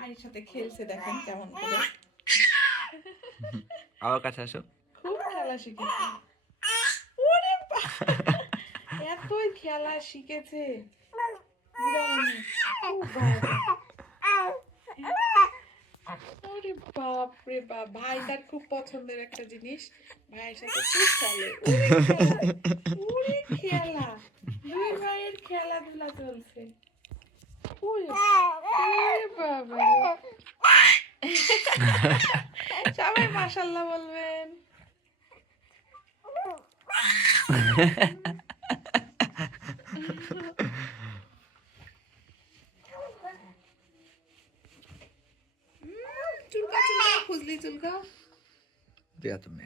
ভাইয়ের সাথে খেলছে, দেখেন কেমন করে। আমার কাছে আসো। খুব খেলা শিখেছে। ওরে এতই খেলা শিখেছে বুড়ামণি, খুব ভালো। ওরে বাপ রে বাপ, ভাই তার খুব পছন্দের একটা জিনিস, ভাইয়ের সাথে খুব খেলে। ওরে খেলা, দুই ভাইয়ের খেলাধুলা চলছে। ওরে ওরে বাবা রে। সবাই মাশাআল্লাহ বলবেন। চুলকা চুলকা, খুজলি চুলকা। দিয়া তুমি